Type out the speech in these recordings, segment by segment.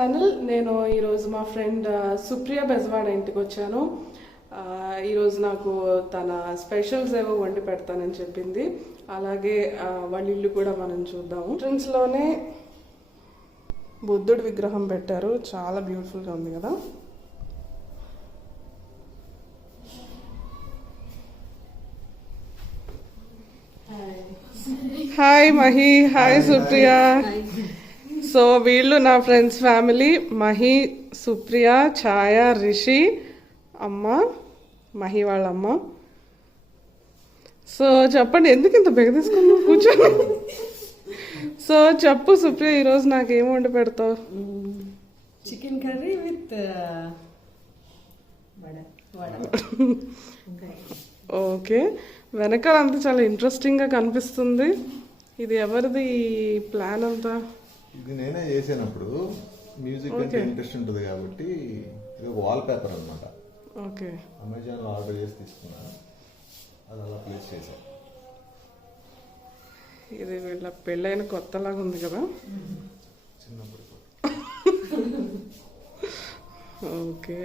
Channel. నేను ఈరోజు మా ఫ్రెండ్ సుప్రియ బెజవాడ ఇంటికి వచ్చాను. ఈరోజు నాకు తన స్పెషల్స్ ఏవో వండి పెడతానని చెప్పింది. అలాగే వాళ్ళ ఇల్లు కూడా మనం చూద్దాము. ఎంట్రన్స్లోనే బుద్ధుడి విగ్రహం పెట్టారు, చాలా బ్యూటిఫుల్గా ఉంది కదా. Hi Mahi, hi Supriya. So వీళ్ళు నా ఫ్రెండ్స్ ఫ్యామిలీ. మహి, సుప్రియ, ఛాయ, రిషి, అమ్మ, మహి వాళ్ళ అమ్మ. సో చెప్పండి, ఎందుకు ఇంత బెగ తీసుకున్నావు కూర్చొని? సో చెప్పు సుప్రియ, ఈరోజు నాకు ఏం వండి పెడతావు? Chicken curry with okay. వెనకాల అంతా చాలా ఇంట్రెస్టింగ్గా కనిపిస్తుంది. ఇది ఎవరిది ప్లాన్ అంతా? ఇది నేనే చేసినప్పుడు మ్యూజిక్ అంటే ఇంట్రెస్ట్ ఉంటుంది కాబట్టి ఇది వాల్ పేపర్ అనమాట. ఓకే. అమెజాన్లో ఆర్డర్ చేసి తీసుకున్నాను, అది అలా ప్లేస్ చేశాను. ఇది వీళ్ళ పెళ్ళైన కొత్తలాగా ఉంది కదా. చిన్నప్పుడు. ఓకే.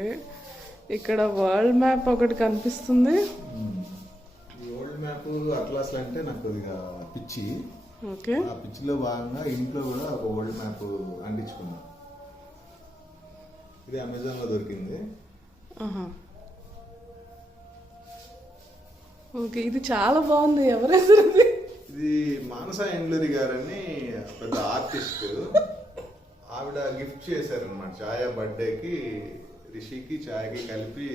ఇక్కడ వరల్డ్ మ్యాప్ ఒకటి కనిపిస్తుంది. ఈ వరల్డ్ మ్యాప్ అట్లాస్ అంటే నాకు కొద్దిగా పిచ్చి. ఓకే. ఆ పిచ్చిలో భాగంగా ఇంట్లో కూడా ఒక వరల్డ్ మ్యాప్ అంటించుకున్నా. ఇది అమెజాన్ లో దొరికింది. ఓకే, ఇది చాలా బాగుంది. ఎవరేసారు ఇది? ఇది మానస ఎండ్లూరి గారని పెద్ద ఆర్టిస్ట్, ఆవిడ గిఫ్ట్ చేశారనమాట. ఛాయ బర్త్డేకి రిషికి ఛాయకి కలిపి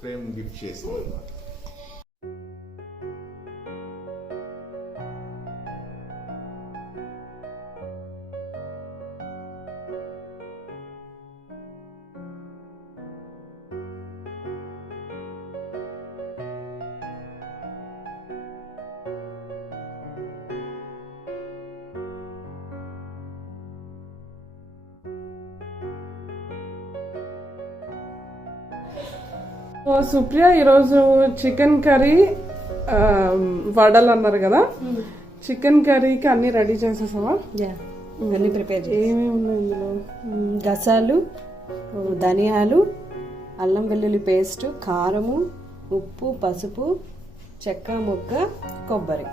ఫ్రేమ్ గిఫ్ట్ చేసింది అనమాట. సుప్రియ, ఈరోజు చికెన్ కర్రీ, వడలు అన్నారు కదా. చికెన్ కర్రీకి అన్ని రెడీ చేసేసావా? అన్ని ప్రిపేర్ చేసి. ఏమేమి ఉన్నాయి ఇందులో? గసాలు, ధనియాలు, అల్లం వెల్లుల్లి పేస్ట్, కారము, ఉప్పు, పసుపు, చెక్క మొగ్గ, కొబ్బరి.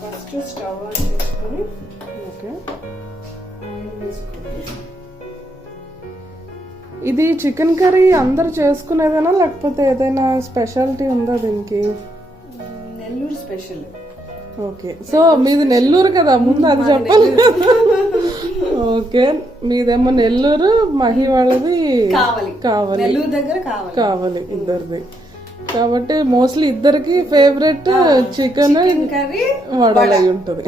ఫస్ట్ స్టవ్ ఆన్ చేసుకొని ఓకే ఆయిల్ వేసుకోండి. ఇది చికెన్ కర్రీ అందరు చేసుకునేదేనా లేకపోతే ఏదైనా స్పెషాలిటీ ఉందా దీనికి? నెల్లూరు స్పెషల్. ఓకే. సో మీది నెల్లూరు కదా, ముందు అది చెప్పాలి. ఓకే, మీదేమో నెల్లూరు, మహి వాళ్ళది కావాలి, నెల్లూరు దగ్గర కావాలి ఇద్దరిది. కాబట్టి మోస్ట్లీ ఇద్దరికి ఫేవరెట్ చికెన్ కర్రీ వడలు అయి ఉంటుంది.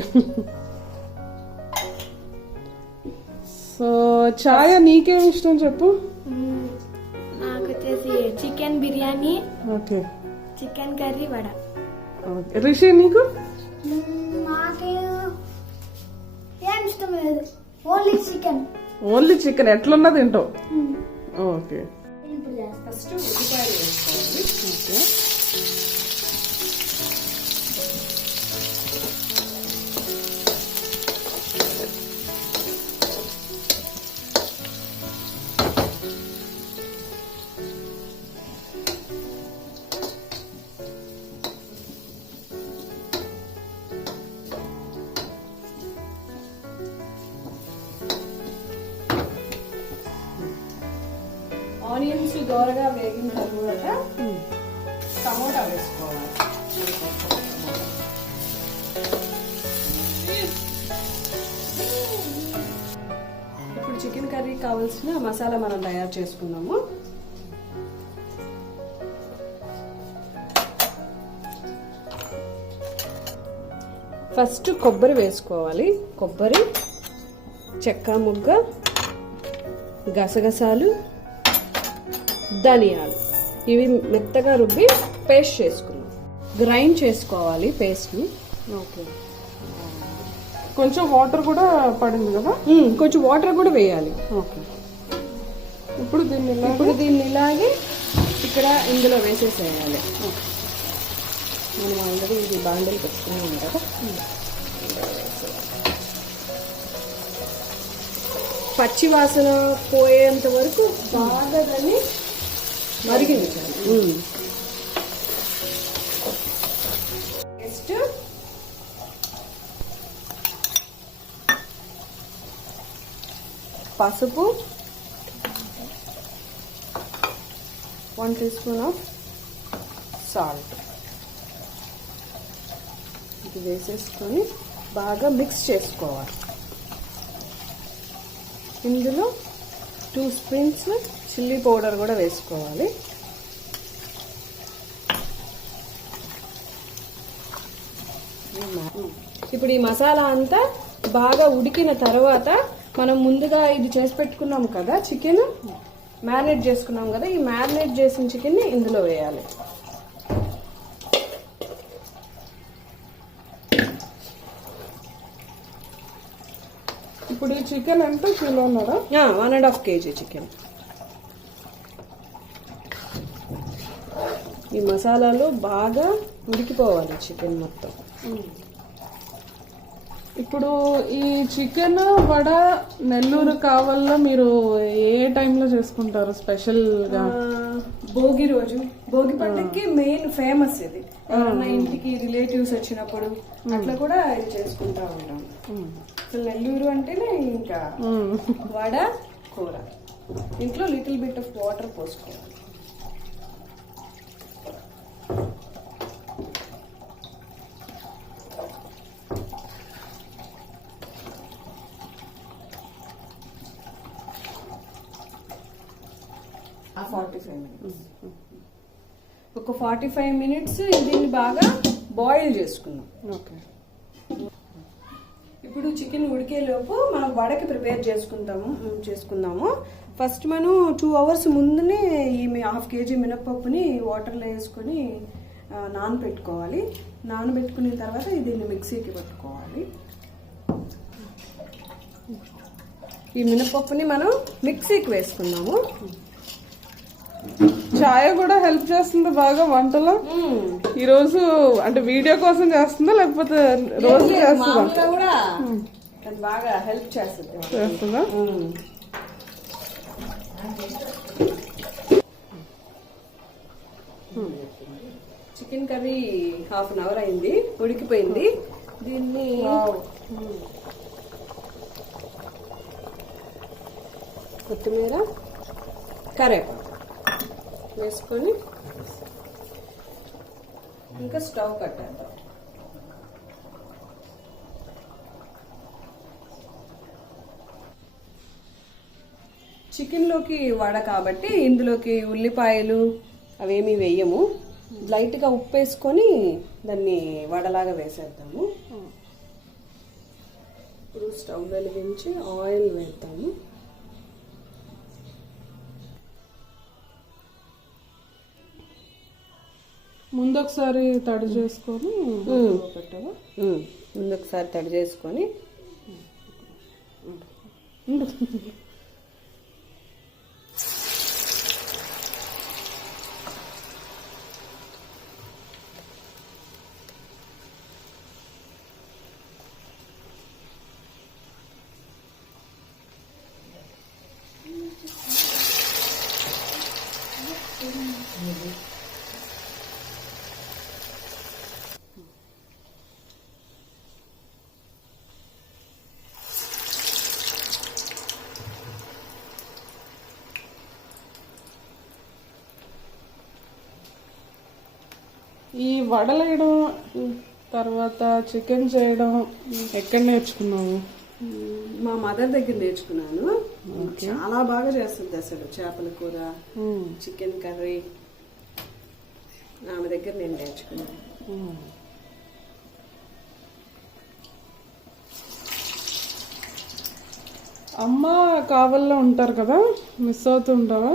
సో ఛాయ, నీకేం ఇష్టం చెప్పు? నాకు వచ్చేసి chicken biryani, okay, chicken curry, vada. Okay. Rishi, నీకు? నాకేం ఇష్టం లేదు, ఓన్లీ చికెన్. ఓన్లీ చికెన్ ఎట్లున్నా తింటావు? ఓకే. ఫస్ట్ ఉల్లిపాయలు వేసుకోవాలి. ఓకే. ఆనియన్స్ దోరగా వేగిన తర్వాత టమోటా వేసుకోవాలి. ఇప్పుడు చికెన్ కర్రీ కావాల్సిన మసాలా మనం తయారు చేసుకున్నాము. ఫస్ట్ కొబ్బరి వేసుకోవాలి. కొబ్బరి, చెక్క ముగ్గ, గసగసాలు, ధనియాలు, ఇవి మెత్తగా రుబ్బి పేస్ట్ చేసుకున్నాం. గ్రైండ్ చేసుకోవాలి పేస్ట్ని. ఓకే. కొంచెం వాటర్ కూడా పడింది కదా. కొంచెం వాటర్ కూడా వేయాలి. ఓకే. ఇప్పుడు దీన్ని ఇలాగే ఇక్కడ ఇందులో వేసేసేయాలి. మనం ఆల్రెడీ ఇది బాండలు పెట్టుకున్నాం కదా. పచ్చి వాసన పోయేంత వరకు బాగా దాన్ని మరిగించాలి. నెక్స్ట్ పసుపు, 1 teaspoon ఆఫ్ సాల్ట్ ఇది వేసేసుకొని బాగా మిక్స్ చేసుకోవాలి. ఇందులో 2 స్పూన్స్ చిల్లీ పౌడర్ కూడా వేసుకోవాలి. ఇప్పుడు ఈ మసాలా అంతా బాగా ఉడికిన తర్వాత మనం ముందుగా ఇది చేసి పెట్టుకున్నాం కదా, చికెన్ మ్యారినేట్ చేసుకున్నాం కదా, ఈ మ్యారినేట్ చేసిన చికెన్ ని ఇందులో వేయాలి. ఇప్పుడు ఈ చికెన్ ఎంత కిలోన్నరా? 1.5 kg చికెన్. ఈ మసాలాలు బాగా ఉడికిపోవాలి చికెన్ మొత్తం. ఇప్పుడు ఈ చికెన్ వడ నెల్లూరు కావాలో మీరు ఏ టైంలో చేసుకుంటారు స్పెషల్ గా? భోగి రోజు, భోగి పండుగకి మెయిన్ ఫేమస్ ఇది. ఎవరన్నా ఇంటికి రిలేటివ్స్ వచ్చినప్పుడు అట్లా కూడా ఇది చేసుకుంటా ఉంటాం. అసలు నెల్లూరు అంటేనే ఇంకా వడ కూర. ఇంట్లో లిటిల్ బిట్ ఆఫ్ వాటర్ పోసుకోవాలి. ఒక 45 minutes దీన్ని బాగా బాయిల్ చేసుకుందాం. ఓకే. ఇప్పుడు చికెన్ ఉడికేలోపు మనం వడకి ప్రిపేర్ చేసుకుందాము. ఫస్ట్ మనం 2 hours ముందునే ఈ 1/2 kg మినపప్పుని వాటర్లో వేసుకొని నానబెట్టుకోవాలి. నానబెట్టుకున్న తర్వాత దీన్ని మిక్సీకి పట్టుకోవాలి. ఈ మినపప్పుని మనం మిక్సీకి వేసుకుందాము. ఛాయ కూడా హెల్ప్ చేస్తుంది బాగా వంటలో. ఈ రోజు అంటే వీడియో కోసం చేస్తుందా లేకపోతే రోజు చేస్తుందా? కూడా బాగా హెల్ప్ చేస్తుందా? చికెన్ కర్రీ 1/2 hour అయింది, ఉడికిపోయింది. దీన్ని కొత్తిమీర, కరివేపాకు వేసుకొని ఇంకా స్టవ్ కట్టేద్దాం. చికెన్లోకి వడ కాబట్టి ఇందులోకి ఉల్లిపాయలు అవేమీ వేయము. లైట్గా ఉప్పు వేసుకొని దాన్ని వడలాగా వేసేద్దాము. ఇప్పుడు స్టవ్ వెలిగించి ఆయిల్ వేద్దాము. ముందు ఒకసారి తడి చేసుకొని పెట్టావా? ముందు ఒకసారి తడి చేసుకొని ఈ వడలేయడం తర్వాత చికెన్ చేయడం ఎక్కడ నేర్చుకున్నావు? మా మదర్ దగ్గర నేర్చుకున్నాను. చాలా బాగా చేస్తుంది అసలు. చేపల కూర, చికెన్ కర్రీ ఆమె దగ్గర నేను నేర్చుకున్నాను. అమ్మ కావల్లో ఉంటారు కదా, మిస్ అవుతూ ఉంటావా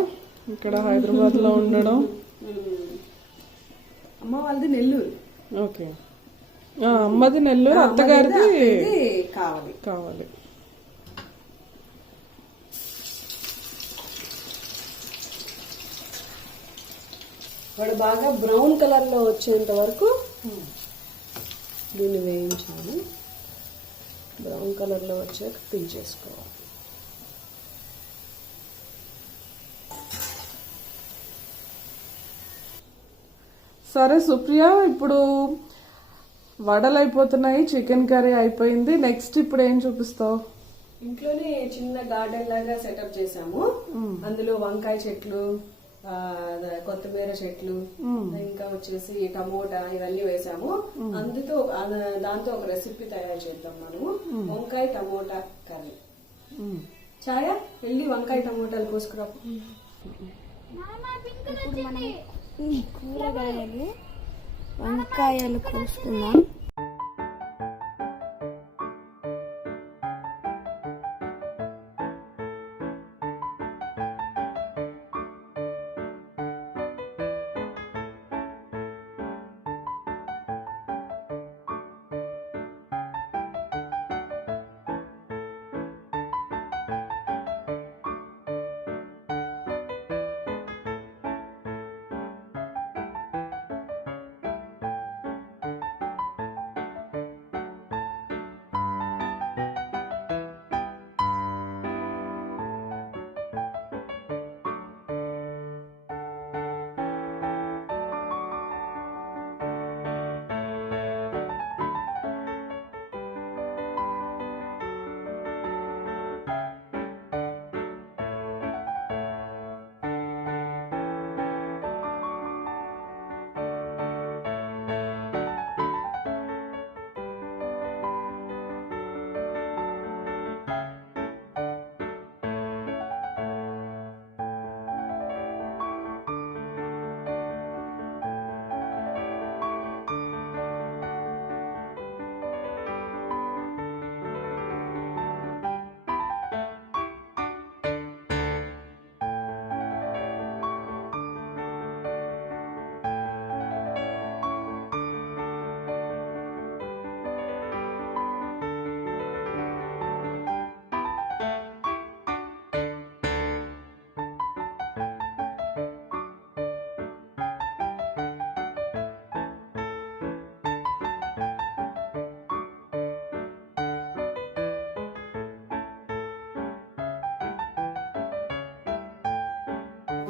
ఇక్కడ హైదరాబాద్ లో ఉండడం? అమ్మ వాళ్ళది నెల్లూరు. ఓకే. అమ్మది నెల్లూరు, అత్తగారిది కావాలి. కావాలి. వాడు బాగా బ్రౌన్ కలర్ లో వచ్చేంత వరకు దీన్ని వేయించాలి. బ్రౌన్ కలర్ లో వచ్చాక పించేసుకోవాలి. సరే సుప్రియ, ఇప్పుడు వడలు అయిపోతున్నాయి, చికెన్ కర్రీ అయిపోయింది. నెక్స్ట్ ఇప్పుడు ఏం చూపిస్తావు? ఇంట్లోనే చిన్న గార్డెన్ లాగా సెటప్ చేసాము. అందులో వంకాయ చెట్లు, కొత్తిమీర చెట్లు, ఇంకా వచ్చేసి టమోటా ఇవన్నీ వేసాము. దాంతో ఒక రెసిపీ తయారు చేద్దాం మనము. వంకాయ టమోటా కర్రీ. ఛాయా, వెళ్ళి వంకాయ టమోటాలు కోసుకురా. ఇప్పుడు మనం ఈ కూరగాయలు వంకాయలు కోసుకుందాం.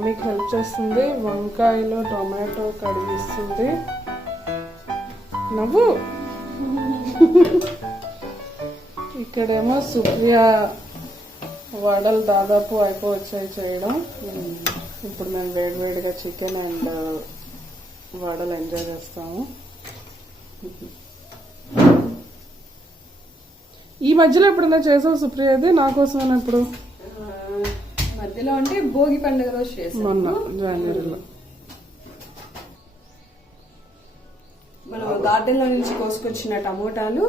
మీకు హెల్ప్ చేస్తుంది, వంకాయలో టొమాటో కడిగిస్తుంది. నవ్వు. ఇక్కడేమో సుప్రియ వడలు దాదాపు అయిపోవచ్చాయి చేయడం. ఇప్పుడు మేము వేడివేడిగా చికెన్ అండ్ వడలు ఎంజాయ్ చేస్తాము. ఈ మధ్యలో ఎప్పుడైనా చేసావు సుప్రియ? అది నా కోసమైనా ఇప్పుడు మధ్యలో అంటే భోగి పండుగ రోజు చేసాం, మొన్న జనవరిలో. మనం గార్డెన్ లో నుంచి కోసుకొచ్చిన టమోటాలు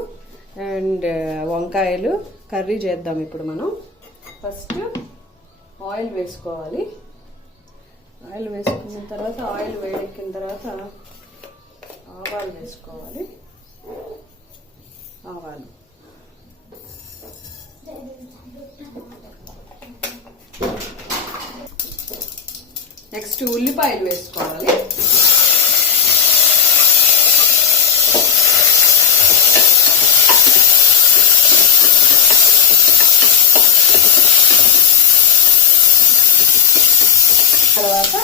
అండ్ వంకాయలు కర్రీ చేద్దాం. ఇప్పుడు మనం ఫస్ట్ ఆయిల్ వేసుకోవాలి. ఆయిల్ వేసుకున్న తర్వాత ఆయిల్ వేడెక్కిన తర్వాత ఆవాలు వేసుకోవాలి. ఆవాలు, నెక్స్ట్ ఉల్లిపాయలు వేసుకోవాలి. తర్వాత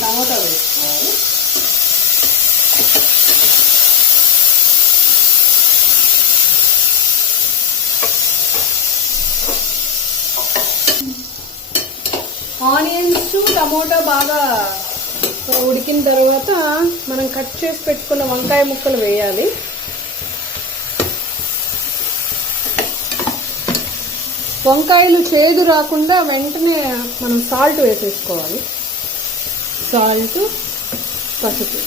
టమోటా వేసుకోవాలి. ఆనియన్స్ టమోటా బాగా ఉడికిన తర్వాత మనం కట్ చేసి పెట్టుకున్న వంకాయ ముక్కలు వేయాలి. వంకాయలు చేదు రాకుండా వెంటనే మనం సాల్ట్ వేసేసుకోవాలి. సాల్ట్, పసుపు.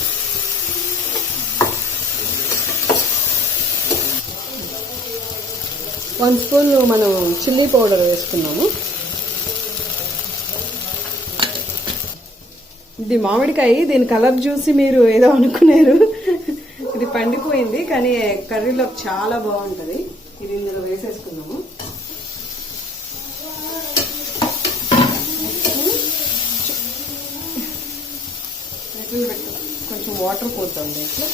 వన్ స్పూన్ మనం చిల్లీ పౌడర్ వేసుకున్నాము. ఇది మామిడికాయ, దీని కలర్ చూసి మీరు ఏదో అనుకున్నారు, ఇది పండిపోయింది కానీ కర్రీలో చాలా బాగుంటది. ఇది ఇందులో వేసేసుకున్నాము. కొంచెం వాటర్ పోతాం దీంట్లో.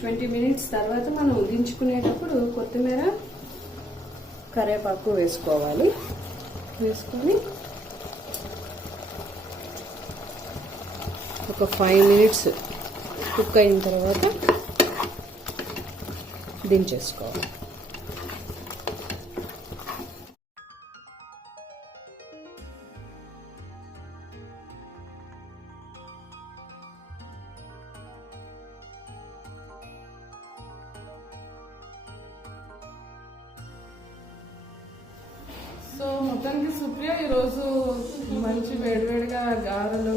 $20 minutes తర్వాత మనం దించుకునేటప్పుడు కొత్తిమీర, కరివేపాకు వేసుకోవాలి. వేసుకొని ఒక 5 మినిట్స్ కుక్ అయిన తర్వాత దించేసుకోవాలి. సో మొత్తానికి సుప్రియ ఈరోజు మంచి వేడివేడిగా గారెలు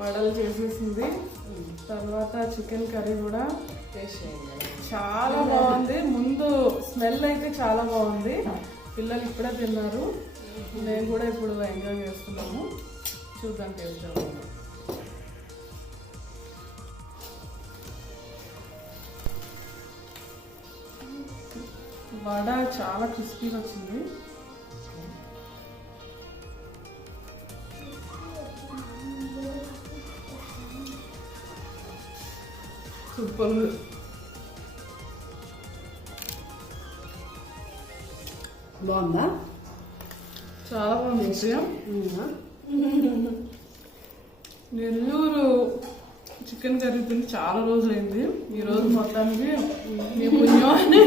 వడలు చేసేసింది. తర్వాత చికెన్ కర్రీ కూడా చాలా బాగుంది. ముందు స్మెల్ అయితే చాలా బాగుంది. పిల్లలు ఇప్పుడే తిన్నారు, నేను కూడా ఇప్పుడు ఎంజాయ్ చేస్తున్నాము. చూద్దాం టేస్ట్ అవుతుంది. వడ చాలా క్రిస్పీగా వచ్చింది. సూపర్. బాగుందా? చాలా బాగుంది. నెల్లూరు చికెన్ కర్రీ తిని చాలా రోజులైంది. ఈరోజు మొత్తానికి మీ పుణ్యం అని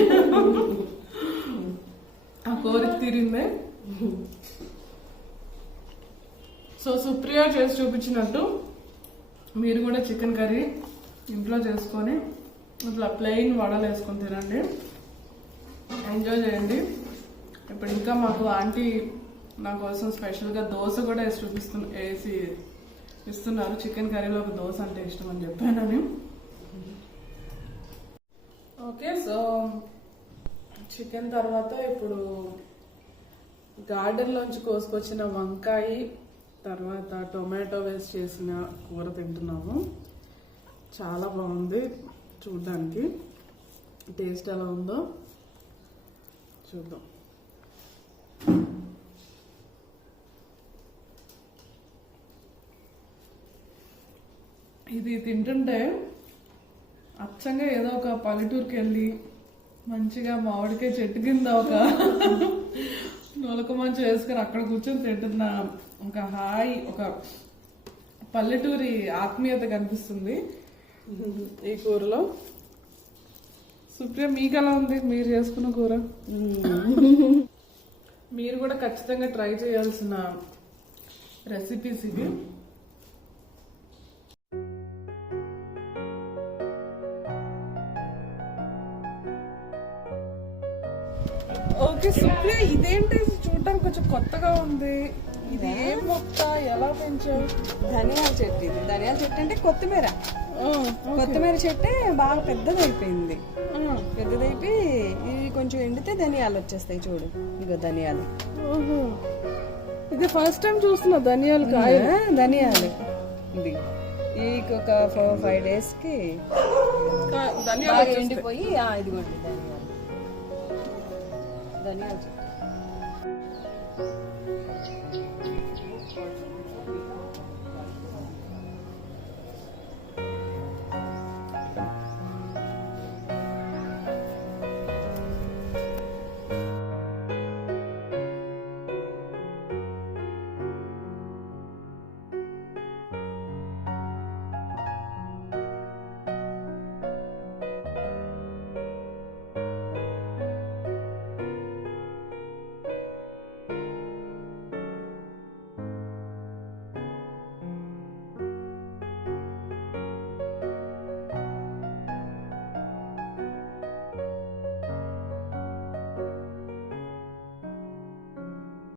ఆ కోరిక తీరింది. సో సుప్రియ చేసి చూపించినట్టు మీరు కూడా చికెన్ కర్రీ ఇంట్లో చేసుకొని ఇట్లా ప్లెయిన్ వడలు వేసుకొని తినండి, ఎంజాయ్ చేయండి. ఇప్పుడు ఇంకా మాకు ఆంటీ నా కోసం స్పెషల్గా దోశ కూడా వేసి ఇస్తున్నారు. చికెన్ కర్రీలో ఒక దోశ అంటే ఇష్టం అని చెప్పానని. ఓకే, సో చికెన్ తర్వాత ఇప్పుడు గార్డెన్లోంచి కోసుకొచ్చిన వంకాయ తర్వాత టొమాటో వేసి చేసిన కూర తింటున్నాము. చాలా బాగుంది చూడ్డానికి. టేస్ట్ ఎలా ఉందో చూద్దాం. ఇది తింటుంటే అచ్చంగా ఏదో ఒక పల్లెటూరుకి వెళ్ళి మంచిగా మామిడికాయ చెట్టు కింద ఒక నొలక మంచు వేసుకొని అక్కడ కూర్చొని తింటున్న ఒక హాయి, ఒక పల్లెటూరి ఆత్మీయత కనిపిస్తుంది ఈ కూరలో. సుప్రియ, మీకు ఎలా ఉంది మీరు చేసుకున్న కూర? మీరు కూడా ఖచ్చితంగా ట్రై చేయాల్సిన రెసిపీస్ ఇవి. ఓకే సుప్రియ, ఇదేంటి చూడడానికి కొంచెం కొత్తగా ఉంది. ఇది ఏం మొక్క, ఎలా పెంచావు? ధనియాల చెట్టు. ఇది ధనియాల చెట్టు అంటే కొత్తిమీర. కొత్తిమీర చెట్టే బాగా పెద్దదైపోయింది. పెద్దదైపోయి ఇది కొంచెం ఎండితే ధనియాలు వచ్చేస్తాయి. చూడు, ఇగో ధనియాలు. ఇది ఫస్ట్ టైం చూస్తున్నా ధనియాలు కాయ. ధనియాలు ఇది ఒక 4-5 days కి బాగా ఎండిపోయి ఇదిగోండి ధనియాలు. ధనియాల చెట్టు.